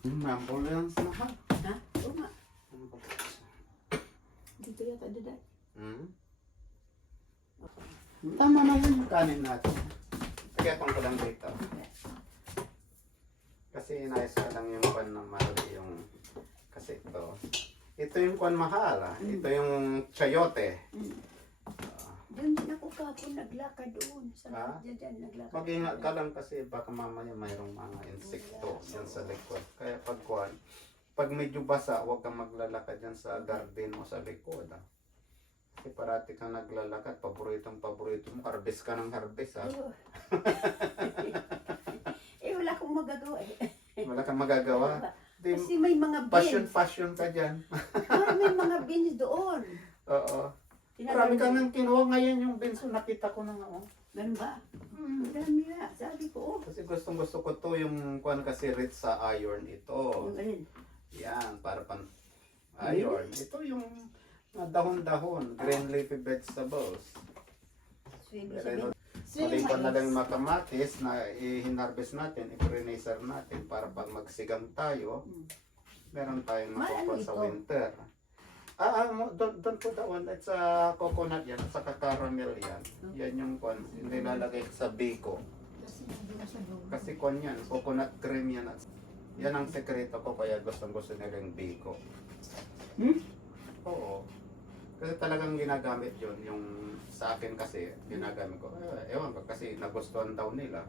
Hmm, ambulance na ha. Ha? Oo nga. Dito yata dada. Hmm? Tama na yun yung kanin natin. Kaya pang ko lang dito. Kasi inayos ko lang yung kwan ng mahal yung kasi ito. Ito yung kwan mahal ah. Ito yung chayote. Mm. Doon din ako kapon naglakad doon. Sa Ha? dyan, dyan, naglakad. Mag-ingat ka lang kasi baka mamaya mayroong mga insekto yan sa likod. Kaya pag kwan, pag medyo basa, huwag kang maglalakad yan sa garden o sa likod. Ah. Kasi parati kang naglalakad, paboritong paborito mo, harvest ka ng harvest ha. Ayun. eh, wala akong magagawa eh. Wala kang magagawa. Di, Kasi may mga passion, beans. passion ka dyan. Ah, may mga beans doon. Oo. Marami kang nang kinuha ngayon yung benso, nakita ko na nga. Oh. Ganun ba? Hmm. Dami nga. Sabi ko, oh. Kasi gustong gusto ko to yung kuan kasi rich sa iron ito. Yung alin. Yan, para pan iron. Ito yung mga dahon-dahon, green leafy vegetables. Pero maliban na lang yung makamatis na i-harvest natin, i-freezer natin para pag magsigang tayo, Hmm. meron tayong Ma- ano makukuha sa winter. Ah, ah don't, don't put that one. It's a coconut yan, at saka caramel yan. Yan yung kon, nilalagay sa biko. Kasi sa kon yan, coconut cream yan. At, yan ang sekreto ko, kaya gustong gusto nila yung biko. Hmm? Oo. Kasi talagang ginagamit yun, yung sa akin kasi, ginagamit ko. Eh, ewan ko, kasi nagustuhan daw nila.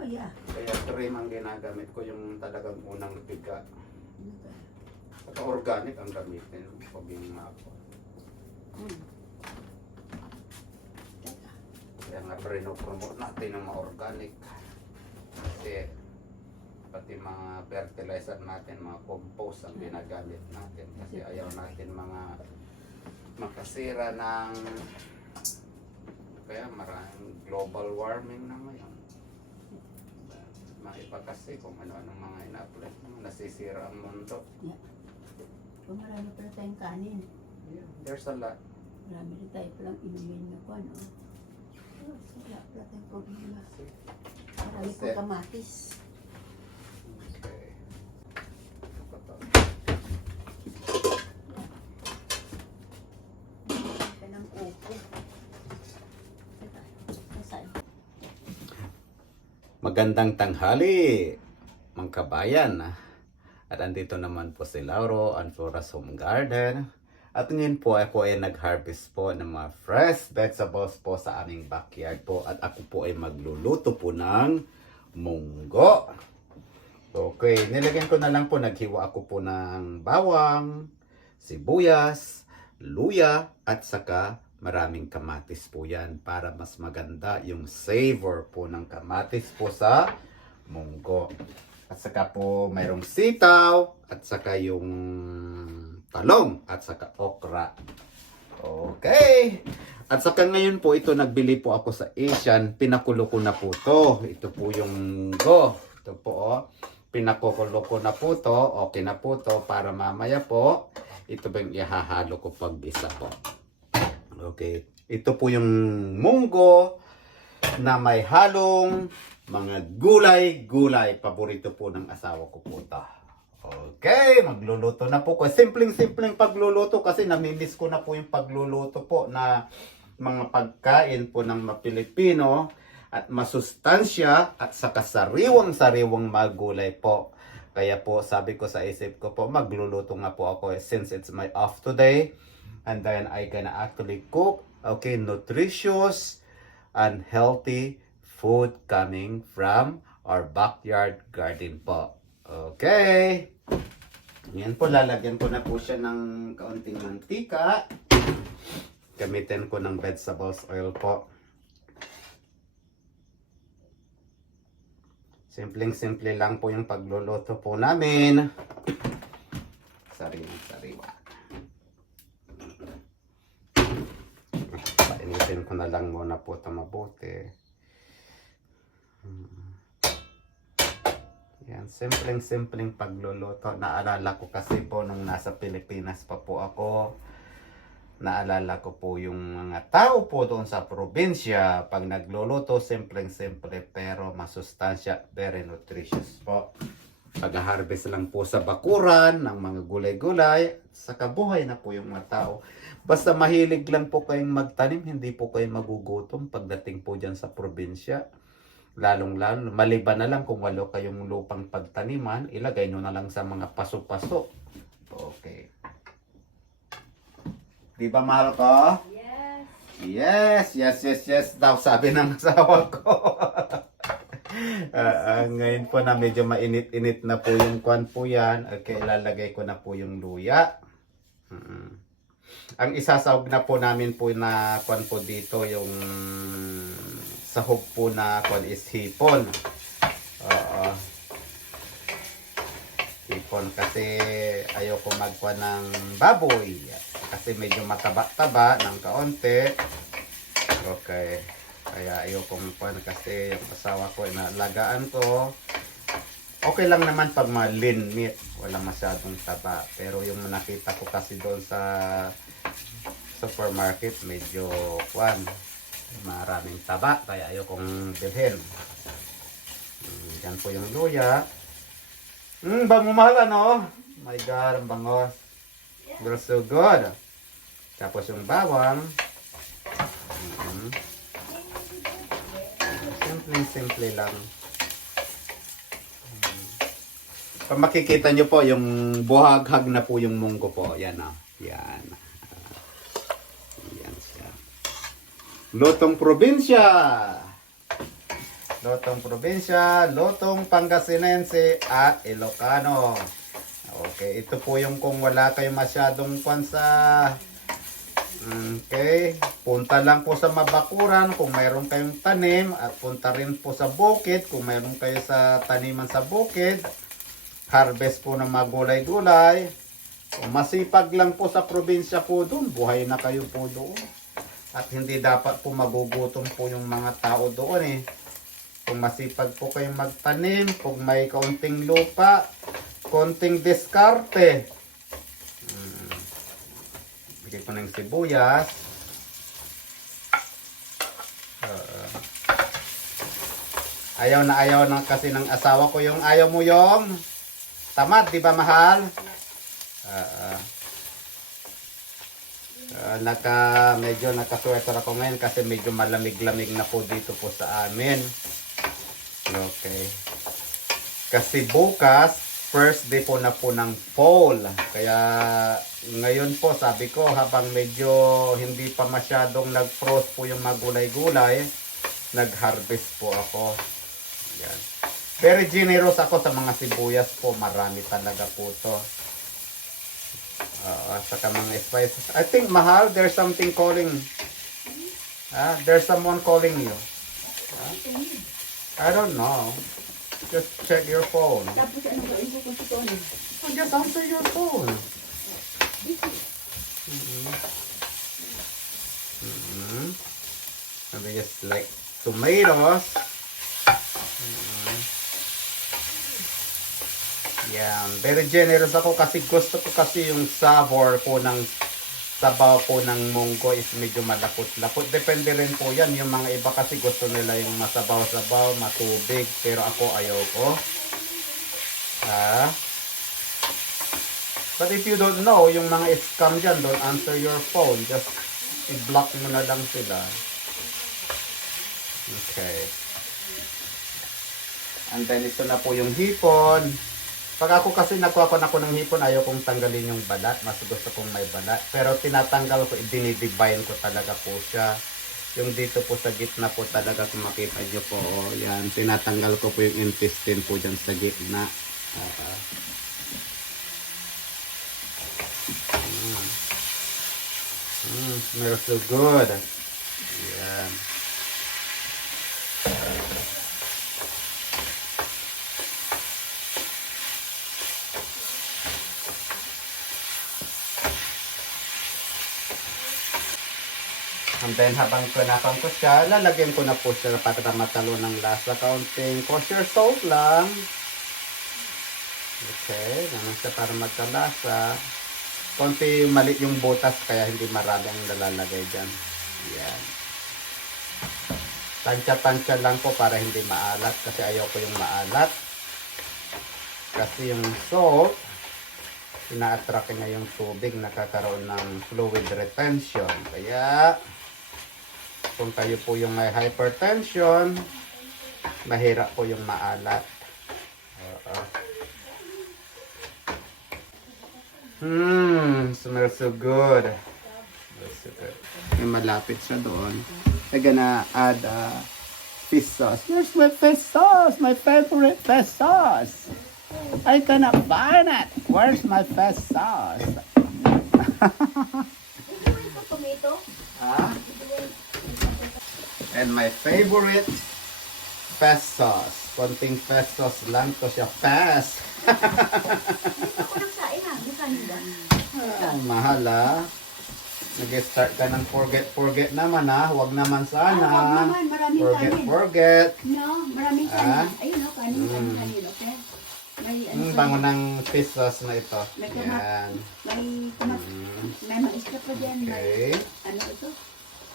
Oh, yeah. Kaya cream ang ginagamit ko, yung talagang unang biga. Saka organic ang gamitin, pag yung ako. Hmm. Kaya nga promote natin ng mga organic. Kasi pati mga fertilizer natin, mga compost ang ginagamit natin. Kasi ayaw natin mga makasira ng kaya maraming global warming na ngayon. Maiba kasi kung ano-anong mga ina-apply. Nasisira ang mundo. Kung marami pala tayong kanin. Yeah, there's a lot. Marami rin tayo palang inumin na ano. Oh, wala pala tayong problema. Marami pong kamatis. Okay. Ito to. Ito ng upo. Teka, nasaan? Magandang tanghali, mga kabayan. At andito naman po si Lauro and Flora's Home Garden. At ngayon po ako ay nag-harvest po ng mga fresh vegetables po sa aming backyard po. At ako po ay magluluto po ng munggo. Okay, nilagyan ko na lang po, naghiwa ako po ng bawang, sibuyas, luya, at saka maraming kamatis po yan para mas maganda yung savor po ng kamatis po sa munggo. At saka po mayroong sitaw, at saka yung talong, at saka okra. Okay. At saka ngayon po ito nagbili po ako sa Asian, pinakulo ko na po to. Ito po yung munggo. Ito po oh. Pinakukulo ko na po to. Okay na po to para mamaya po ito ba yung ihahalo ko pag isa po. Okay. Ito po yung munggo na may halong mga gulay-gulay. Paborito po ng asawa ko po ito. Okay, magluluto na po ko. Simpleng-simpleng pagluluto kasi namimiss ko na po yung pagluluto po na mga pagkain po ng mga Pilipino at masustansya at saka sariwang-sariwang magulay po. Kaya po sabi ko sa isip ko po magluluto nga po ako eh, since it's my off today and then I gonna actually cook okay nutritious and healthy food coming from our backyard garden po. Okay. Yan po, lalagyan ko na po siya ng kaunting mantika. Gamitin ko ng vegetables oil po. Simpleng-simple lang po yung pagluluto po namin. Sariwang Painitin ko na lang muna po ito mabuti. Hmm. Yan, simpleng-simpleng pagluluto. Naalala ko kasi po nung nasa Pilipinas pa po ako. Naalala ko po yung mga tao po doon sa probinsya. Pag nagluluto, simpleng-simple pero masustansya, very nutritious po. Pag-harvest lang po sa bakuran ng mga gulay-gulay, sa kabuhay na po yung mga tao. Basta mahilig lang po kayong magtanim, hindi po kayo magugutom pagdating po dyan sa probinsya. Lalong-lalo, maliban na lang kung walo kayong lupang pagtaniman, ilagay nyo na lang sa mga paso-paso. Okay. Di ba mahal ko? Yes. Yes, yes, yes, yes daw sabi ng asawa ko. Ah, ah, ngayon po na medyo mainit-init na po yung kwan po yan. Okay, ilalagay ko na po yung luya. Mm. Ang isasawag na po namin po na kwan po dito yung sahog po na kwan is hipon. Oo. Hipon kasi ayoko magkwan ng baboy. Kasi medyo mataba-taba ng kaunti. Okay. Kaya ayokong pan kasi yung asawa ko inalagaan ko. Okay lang naman pag mga lean meat, wala masyadong taba. Pero yung nakita ko kasi doon sa supermarket, medyo kwan, maraming taba. Kaya ayokong bilhin. Mm, Yan po yung luya. Hmm, bango mahal ano? My God, ang bango. Feels so good. Tapos yung bawang. Mm. Simple-simple lang. Mm. Pag makikita nyo po, yung buhaghag na po yung munggo po. Yan ah. Yan. Ah, Yan siya. Lotong probinsya. Lotong probinsya, Lotong Pangasinense at Ilocano. Okay, ito po yung kung wala kayong masyadong kwan sa Okay, punta lang po sa Mabakuran kung mayroon kayong tanim at punta rin po sa bukid kung mayroon kayo sa taniman sa bukid. Harvest po ng mga gulay-gulay. Kung masipag lang po sa probinsya po doon, buhay na kayo po doon. At hindi dapat po magugutom po yung mga tao doon eh. Kung masipag po kayong magtanim, kung may kaunting lupa, konting diskarte. Bigay ko ng sibuyas. Oo. ayaw na ayaw na kasi ng asawa ko yung ayaw mo yung tamad, di ba mahal? Oo. Ah, naka medyo nakasweater ako ngayon kasi medyo malamig-lamig na po dito po sa amin. Okay. Kasi bukas, first day po na po ng fall. Kaya ngayon po, sabi ko, habang medyo hindi pa masyadong nag-frost po yung magulay-gulay, nag-harvest po ako. Yan. Very generous ako sa mga sibuyas po. Marami talaga po to. Uh, saka mga spices. I think, Mahal, there's something calling. Ah, there's someone calling you. Ah? I don't know. Just check your phone. Tapos ano ba? Kung just answer your phone. Mm-hmm. Mm-hmm. And then just like tomatoes. Mm-hmm. Yan. Very generous ako kasi gusto ko kasi yung savor po ng sabaw po ng munggo is medyo malapot-lapot. Depende rin po yan. Yung mga iba kasi gusto nila yung masabaw-sabaw, matubig. Pero ako ayoko. Ah. But if you don't know, yung mga scam dyan, don't answer your phone. Just i-block mo na lang sila. Okay. And then ito na po yung hipon. Pag ako kasi nakuha na ako ng hipon, ayaw kong tanggalin yung balat. Mas gusto kong may balat. Pero tinatanggal ko, dinidivine ko talaga po siya. Yung dito po sa gitna po talaga kung makita nyo po. Oh, yan, tinatanggal ko po yung intestine po dyan sa gitna. Ah. Mm. Mm, smells so good. Yan. And then habang pinakang ko siya, lalagyan ko na po siya para matalo ng lasa. Kaunting kosher salt lang. Okay, naman siya para magkalasa. Konti mali yung butas kaya hindi marami ang nalalagay dyan. Yan. Tansya-tansya lang po para hindi maalat kasi ayaw ko yung maalat. Kasi yung salt, ina-attract niya yung tubig, nakakaroon ng fluid retention. Kaya, kung kayo po yung may hypertension, mahirap po yung maalat. Oo. Hmm, smells so good. Smells so good. May malapit siya doon. I'm gonna add uh, fish sauce. Where's my fish sauce? My favorite fish sauce. I cannot find it. Where's my fish sauce? Tomato? Ah? And my favorite fish sauce. Konting fish sauce lang to siya. Fast. Ako ah. Ba? Ah, mahal ah. Nag-start ka ng forget, forget naman ah. Huwag naman Ah, wag sana. naman. Maraming Forget, kanin. forget. No, maraming Ah? kanin. Ayun o, kanin, kanin, Mm. kanin. Okay? May ano pa bango ng fish sauce na ito. May tomat. Yan. May tomat. Mm, May mais ka pa dyan. May Okay. ano ito?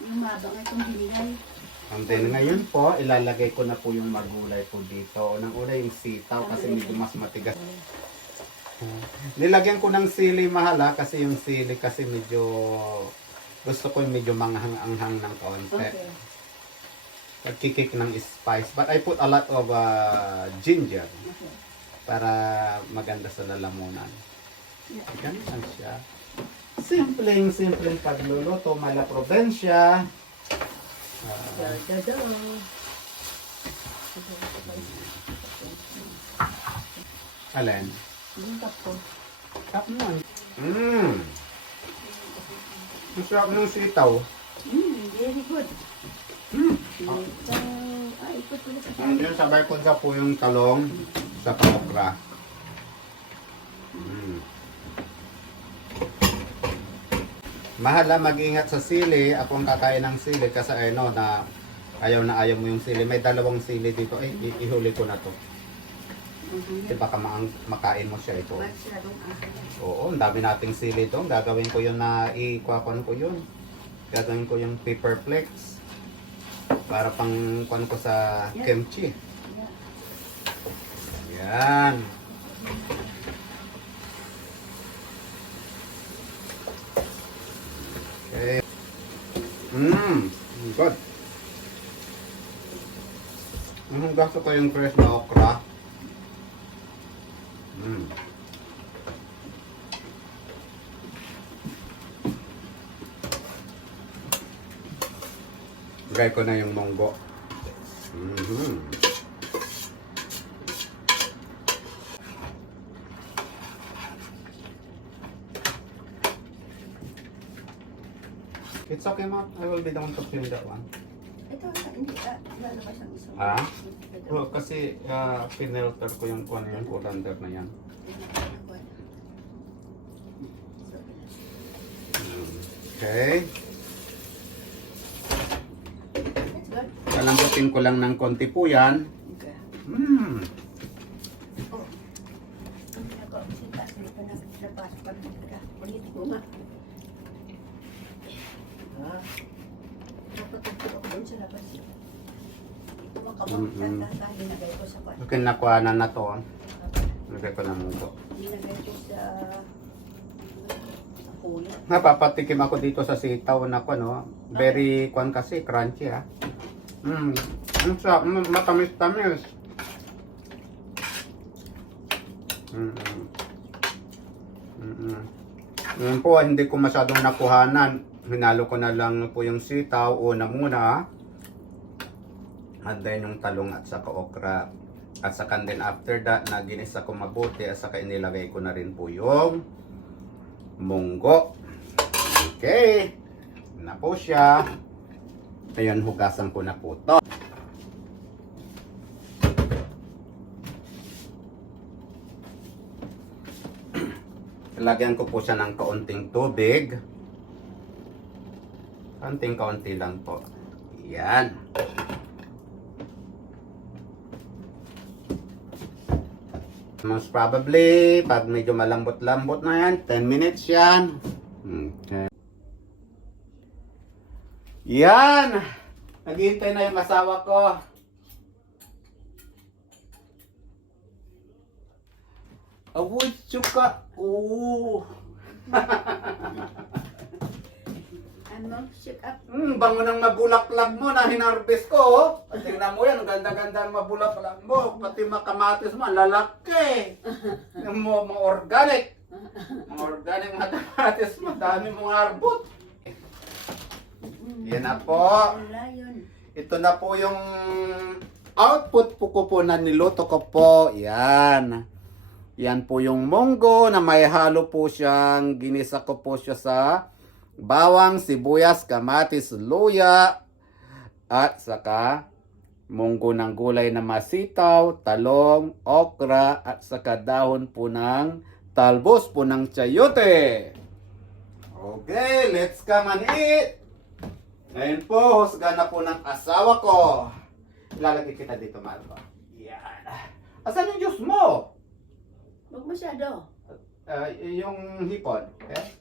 Yung mabang itong binigay. And then ngayon po, ilalagay ko na po yung magulay po dito. Unang-una yung sitaw kasi medyo mas matigas. Nilagyan ko ng sili mahala kasi yung sili kasi medyo gusto ko yung medyo manghang-anghang ng kaunti. Okay. Nagkikik ng spice. But I put a lot of uh, ginger Okay. para maganda sa lalamunan. Yeah. Ganun lang siya. Simpleng, simpleng pagluluto. Mala probensya. Da. alin? Yung tapo. Tap mo. Mmm. Ang sarap ng sitaw. Mm, very good. Mm. Ito, ay, ikot ko na sa yun, sabay ko sa po yung talong sa okra. Mm. Mahala mag-ingat sa sili. Ako ang kakain ng sili kasi ano na ayaw na ayaw mo yung sili. May dalawang sili dito. Ay, i- ihuli ko na to. Kasi baka maang- makain mo siya ito. Oo, ang dami nating sili doon. Gagawin ko yun na i-kuha ko yun. Gagawin ko yung paper flakes. Para pang kuhan ko sa kimchi. Yan. Mmm, good. Ang gusto ko yung fresh na okra. Mmm. Lagay ko na yung monggo. Mhm. It's okay, ma. I will be the one to film that one. Ito, hindi, ah, lalabas ang isang. Ah? Ito. Well, kasi uh, pinelter ko yung kuwan yung colander na yan. Okay. That's good. Palambutin ko lang ng konti po yan. Okay. Mmm. Oh. Ang ko sita, dito na labas pa rin Ah. Napatagpil ako doon sa labas. Ito makabang Mm-mm. tata, linagay ko sa. Okay, nakuha na na to. Lagay ko ng munggo. Linagay ko sa sa kuya. Napapatikim ako dito sa sitaw na ko, no? Very, kwan kasi, crunchy, ha? Mmm. Ang sarap, mm, matamis-tamis. Mm -mm. Mm -mm. Ngayon po, hindi ko masyadong nakuhanan. Hinalo ko na lang po yung sitaw. Una muna. And then yung talong at saka okra. At saka then after that, naginisa ko mabuti. At saka inilagay ko na rin po yung munggo. Okay. Na po siya. Ayan, hugasan ko na po to. Lagyan ko po siya ng kaunting tubig. Kaunting kaunti lang po. Yan. Most probably, pag medyo malambot-lambot na yan, 10 minutes yan. Okay. Yan! Naghihintay na yung asawa ko. Awoy, tsuka. Oo. Ano, shake up. Hmm, bango ng mabulaklak mo na hinarvest ko. Oh. Tingnan mo yan, ang ganda-ganda ng mabulaklak mo. Pati makamatis mo, ang lalaki. Yung mo, mga organic. Mga organic na kamatis mo, dami mong arbot. Yan na po. Wala yun. Ito na po yung output po ko po na niluto ko po. Yan. Yan po yung munggo na may halo po siyang ginisa ko po siya sa bawang, sibuyas, kamatis, luya, at saka munggo ng gulay na masitaw, talong, okra, at saka dahon po ng talbos po ng chayote. Okay, let's come and eat! Ngayon po, husga na po ng asawa ko. Ilalagay kita dito, Marco. Yan. Asan yung juice mo? Huwag masyado. Y- yung hipon. Okay?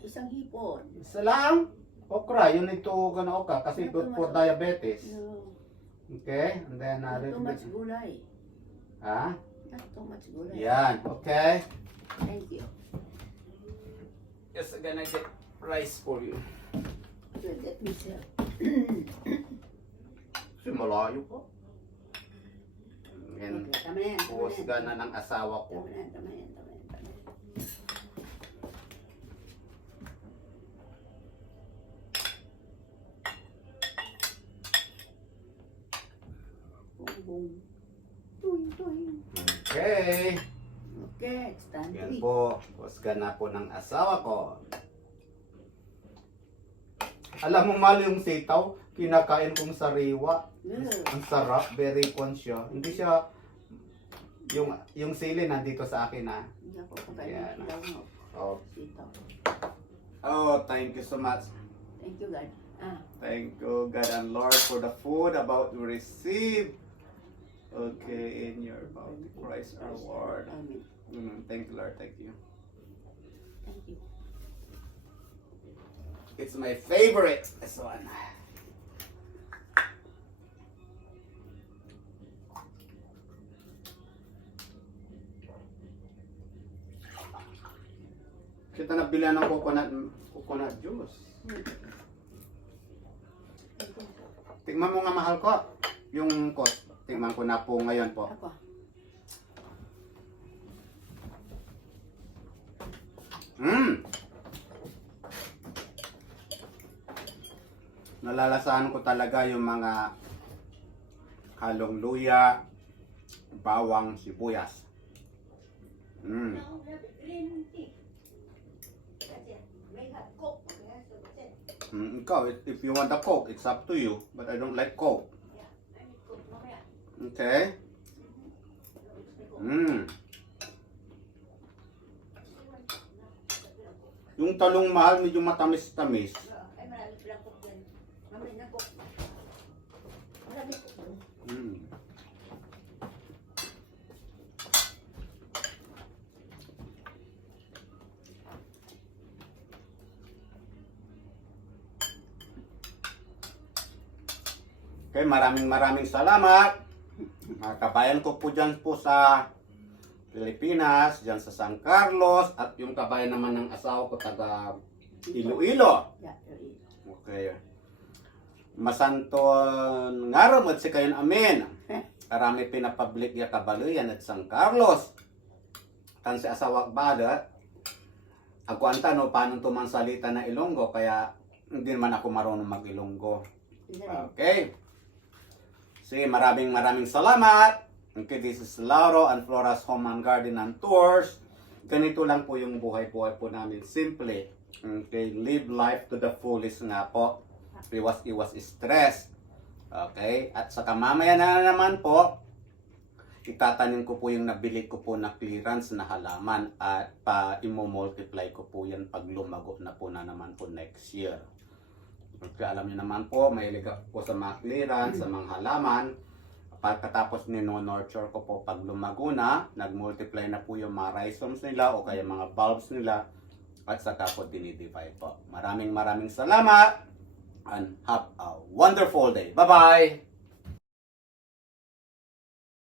Isang hipon. Isa lang. Okra, you need to gana okra kasi good for diabetes. No. Okay? And then, uh, Not too little much bit. gulay. Ha? Not too much gulay. Yan. Okay? Thank you. Yes, I'm gonna get rice for you. Good, let me sell. Kasi malayo po. Yan. Okay, tama yan. Tama yan. na ng asawa ko. Tama yan, tama yan, tama na yan, tama na yan. Tuing, tuing. Okay. Okay, stand Yan three. po, husga na po ng asawa ko. Alam mo mali yung sitaw, kinakain kong sariwa. Yeah. Ang sarap, very con siya. Hindi siya, yung, yung sili nandito sa akin ha. Hindi ako kakain Yan. ng silaw mo. Oh. Oh, thank you so much. Thank you, God. Ah, Thank you, God and Lord, for the food about to receive. Okay, in your bounty, Christ our Lord. Amen. Mm, thank you, Lord. Thank you. Thank you. It's my favorite. This one. Kita na bilan ng coconut, coconut juice. Tingnan mo nga mahal ko. Yung cost. Tingnan ko na po ngayon po. Ako. Mm. Nalalasahan ko talaga yung mga halong luya, bawang, sibuyas. Mm. Mm, ikaw, if, if you want a Coke, it's up to you. But I don't like Coke. Okay? Mm. Yung talong mahal, medyo matamis-tamis. Mm. Okay, maraming maraming salamat. Mga kabayan ko po dyan po sa Pilipinas, dyan sa San Carlos, at yung kabayan naman ng asawa ko taga Iloilo. Okay. Masanton ngaram at si kayon amin. Karami pinapablik ya kabaluyan at San Carlos. Tan si asawa bada. Ako anta no paano tumansalita na Ilonggo kaya hindi naman ako marunong mag-Ilonggo. Okay. Sige, maraming maraming salamat. Okay, this is Lauro and Flora's Home and Garden and Tours. Ganito lang po yung buhay-buhay po namin. Simple. Okay, live life to the fullest nga po. Iwas-iwas stress. Okay, at saka mamaya na naman po, itatanim ko po yung nabili ko po na clearance na halaman at pa imo-multiply ko po yan pag lumago na po na naman po next year. Okay, alam niyo naman po, mahilig po sa mga clearance, sa mga halaman. Pagkatapos nino-nurture ko po pag lumago na, nag-multiply na po yung mga rhizomes nila o kaya mga bulbs nila at saka po dinidivide po. Maraming maraming salamat and have a wonderful day. Bye-bye!